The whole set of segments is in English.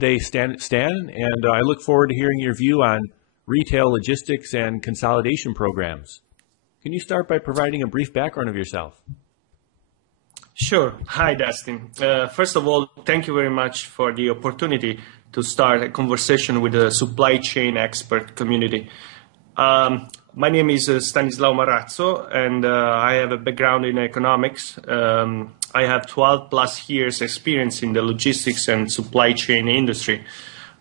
Today, Stan, and I look forward to hearing your view on retail logistics and consolidation programs. Can you start by providing a brief background of yourself? Sure. Hi, Dustin. First of all, thank you very much for the opportunity to start a conversation with the supply chain expert community. My name is Stanislao Marazzo, and I have a background in economics. I have 12 plus years experience in the logistics and supply chain industry.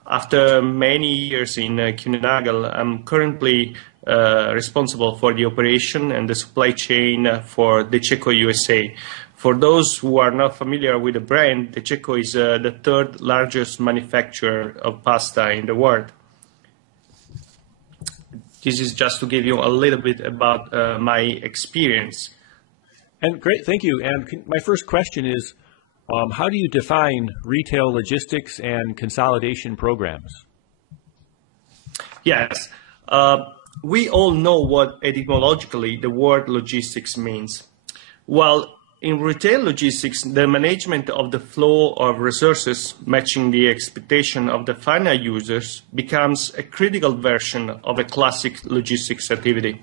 After many years in Kuehne-Nagel, I'm currently responsible for the operation and the supply chain for Cecco USA. For those who are not familiar with the brand, Cecco is the third largest manufacturer of pasta in the world. This is just to give you a little bit about my experience. And great, thank you. And my first question is, how do you define retail logistics and consolidation programs? Yes, we all know what etymologically the word logistics means. Well, in retail logistics, the management of the flow of resources matching the expectation of the final users becomes a critical version of a classic logistics activity.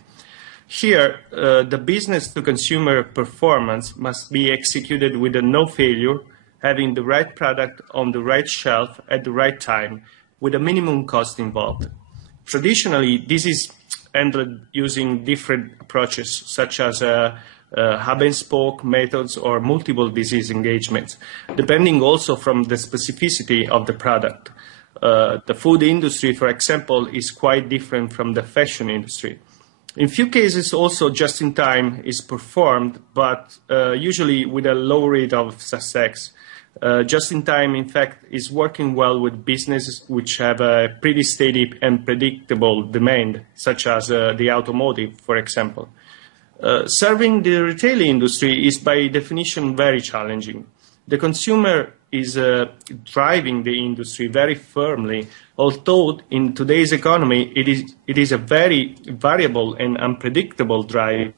Here, the business-to-consumer performance must be executed with no failure, having the right product on the right shelf at the right time, with a minimum cost involved. Traditionally, this is handled using different approaches, such as hub-and-spoke methods or multiple disease engagements, depending also from the specificity of the product. The food industry, for example, is quite different from the fashion industry. In few cases, also just-in-time is performed, but usually with a low rate of success. Just-in-time, in fact, is working well with businesses which have a pretty steady and predictable demand, such as the automotive, for example. Serving the retail industry is by definition very challenging. The consumer is driving the industry very firmly, although in today's economy it is a very variable and unpredictable drive.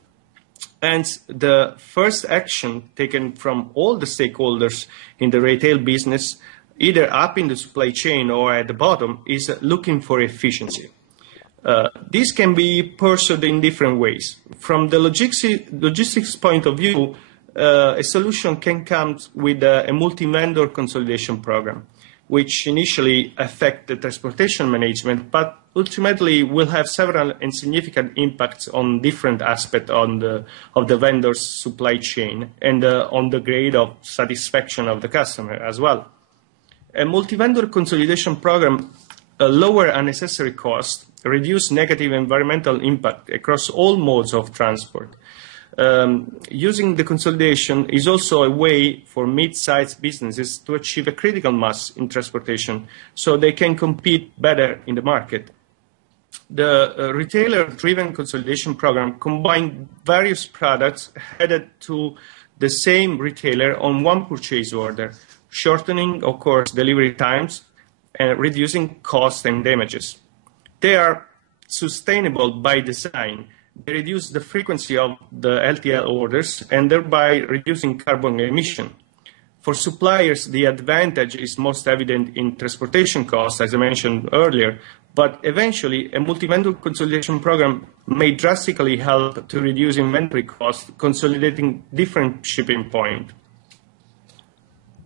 And the first action taken from all the stakeholders in the retail business, either up in the supply chain or at the bottom, is looking for efficiency. This can be pursued in different ways. From the logistics point of view, a solution can come with a multi-vendor consolidation program, which initially affect the transportation management, but ultimately will have several and significant impacts on different aspects of the vendor's supply chain and on the grade of satisfaction of the customer as well. A multi-vendor consolidation program lower unnecessary costs, reduce negative environmental impact across all modes of transport. Using the consolidation is also a way for mid-sized businesses to achieve a critical mass in transportation so they can compete better in the market. The retailer-driven consolidation program combines various products headed to the same retailer on one purchase order, shortening, of course, delivery times and reducing costs and damages. They are sustainable by design. They reduce the frequency of the LTL orders and thereby reducing carbon emission. For suppliers, the advantage is most evident in transportation costs, as I mentioned earlier, but eventually a multi-vendor consolidation program may drastically help to reduce inventory costs, consolidating different shipping points.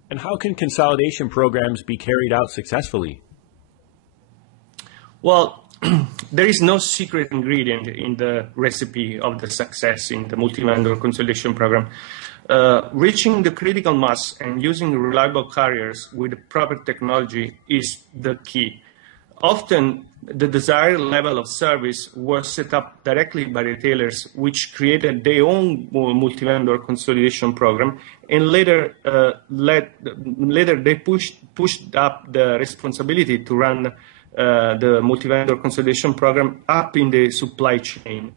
And how can consolidation programs be carried out successfully? Well, there is no secret ingredient in the recipe of the success in the multi-vendor consolidation program. Reaching the critical mass and using reliable carriers with the proper technology is the key. Often, the desired level of service was set up directly by retailers, which created their own multi-vendor consolidation program, and later they pushed up the responsibility to run the multi-vendor consolidation program up in the supply chain.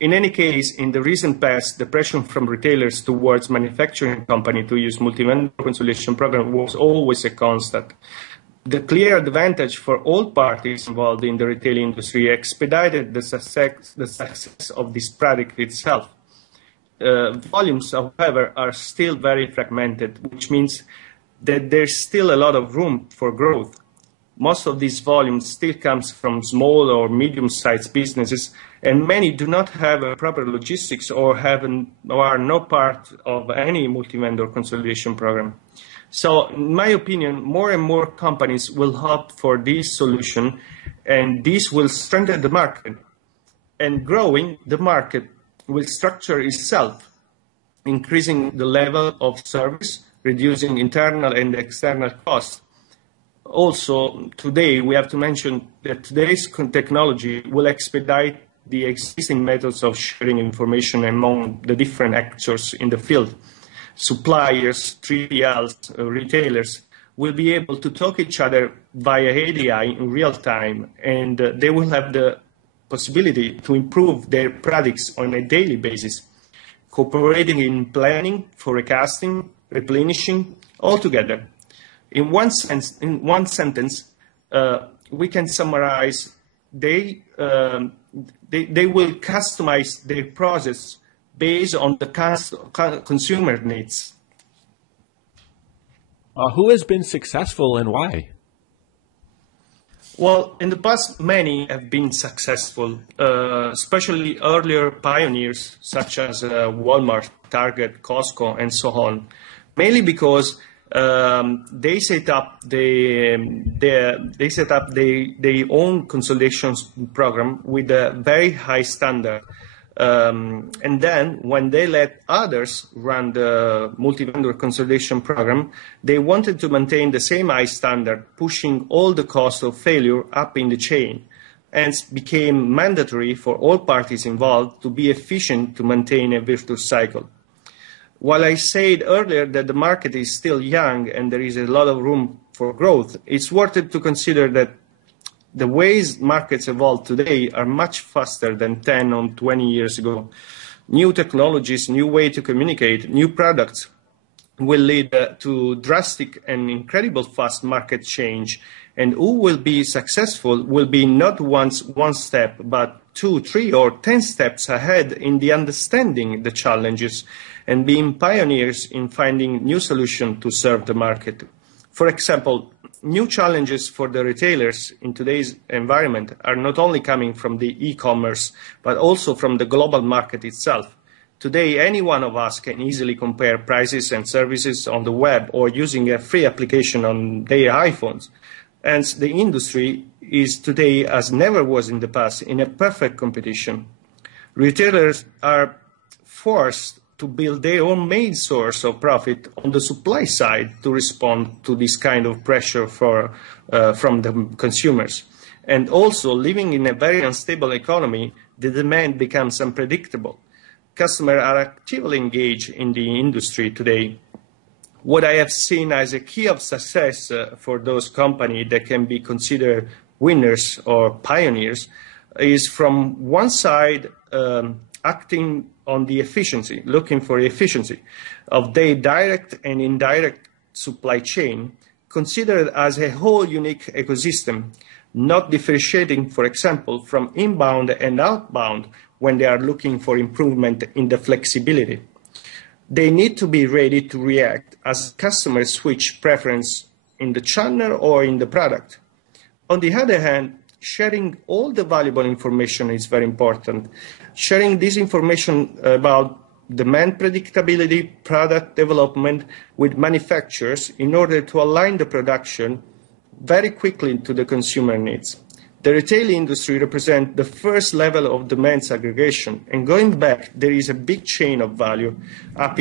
In any case, in the recent past, the pressure from retailers towards manufacturing companies to use multi-vendor consolidation program was always a constant. The clear advantage for all parties involved in the retail industry expedited the success of this product itself. Volumes, however, are still very fragmented, which means that there's still a lot of room for growth. Most of this volume still comes from small or medium-sized businesses, and many do not have a proper logistics or are not part of any multi-vendor consolidation program. So, in my opinion, more and more companies will opt for this solution, and this will strengthen the market. And growing the market will structure itself, increasing the level of service, reducing internal and external costs. Also, today we have to mention that today's technology will expedite the existing methods of sharing information among the different actors in the field. Suppliers, 3PLs, retailers will be able to talk each other via ADI in real time, and they will have the possibility to improve their products on a daily basis, cooperating in planning, forecasting, replenishing, all together. In one sentence, we can summarize: they will customize their process based on the consumer needs. Who has been successful and why? Well, in the past, many have been successful, especially earlier pioneers such as Walmart, Target, Costco, and so on, mainly because they set up their own consolidation program with a very high standard. And then when they let others run the multi-vendor consolidation program, they wanted to maintain the same high standard, pushing all the cost of failure up in the chain. Hence, became mandatory for all parties involved to be efficient to maintain a virtuous cycle. While I said earlier that the market is still young and there is a lot of room for growth, it's worth it to consider that the ways markets evolve today are much faster than 10 or 20 years ago. New technologies, new way to communicate, new products will lead to drastic and incredible fast market change. And who will be successful will be not once one step, but 2, 3, or 10 steps ahead in the understanding the challenges and being pioneers in finding new solutions to serve the market. For example, new challenges for the retailers in today's environment are not only coming from the e-commerce, but also from the global market itself. Today, any one of us can easily compare prices and services on the web or using a free application on their iPhones. And the industry is today, as never was in the past, in a perfect competition. Retailers are forced to build their own main source of profit on the supply side to respond to this kind of pressure from the consumers. And also, living in a very unstable economy, the demand becomes unpredictable. Customers are actively engaged in the industry today. What I have seen as a key of success for those companies that can be considered winners or pioneers is, from one side, acting on the efficiency, looking for efficiency of their direct and indirect supply chain, considered as a whole unique ecosystem, not differentiating, for example, from inbound and outbound when they are looking for improvement in the flexibility. They need to be ready to react as customers switch preference in the channel or in the product. On the other hand, sharing all the valuable information is very important. Sharing this information about demand predictability, product development with manufacturers in order to align the production very quickly to the consumer needs. The retail industry represents the first level of demand segregation, and going back, there is a big chain of value up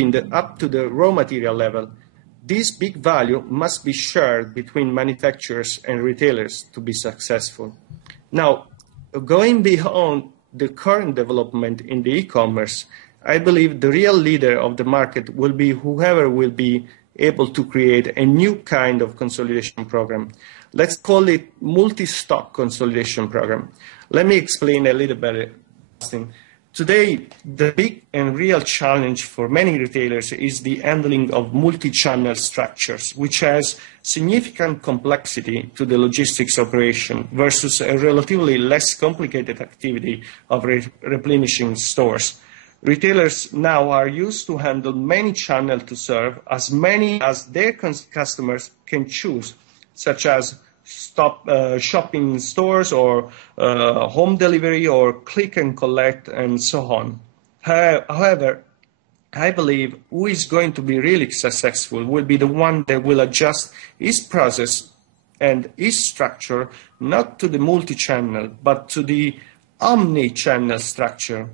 to the raw material level. This big value must be shared between manufacturers and retailers to be successful. Now, going beyond the current development in the e-commerce, I believe the real leader of the market will be whoever will be able to create a new kind of consolidation program. Let's call it multi-stock consolidation program. Let me explain a little bit. Today, the big and real challenge for many retailers is the handling of multi-channel structures, which has significant complexity to the logistics operation versus a relatively less complicated activity of replenishing stores. Retailers now are used to handle many channels to serve, as many as their customers can choose, such as shopping in stores or home delivery or click and collect and so on. However, I believe who is going to be really successful will be the one that will adjust his process and his structure not to the multi-channel but to the omni-channel structure.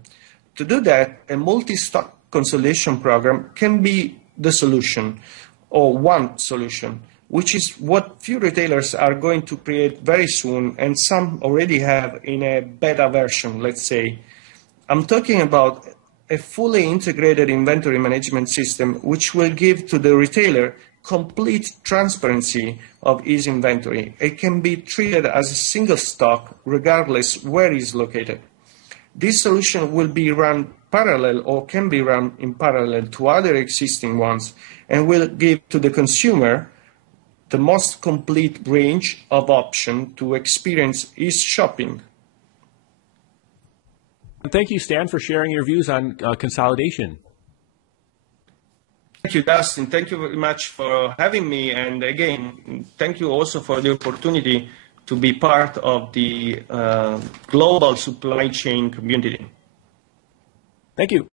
To do that, a multi-stock consolidation program can be the solution, or one solution, which is what few retailers are going to create very soon, and some already have in a beta version, let's say. I'm talking about a fully integrated inventory management system which will give to the retailer complete transparency of his inventory. It can be treated as a single stock regardless where it is located. This solution will be run parallel or can be run in parallel to other existing ones and will give to the consumer the most complete range of options to experience his shopping. Thank you, Stan, for sharing your views on consolidation. Thank you, Dustin. Thank you very much for having me. And again, thank you also for the opportunity to be part of the global supply chain community. Thank you.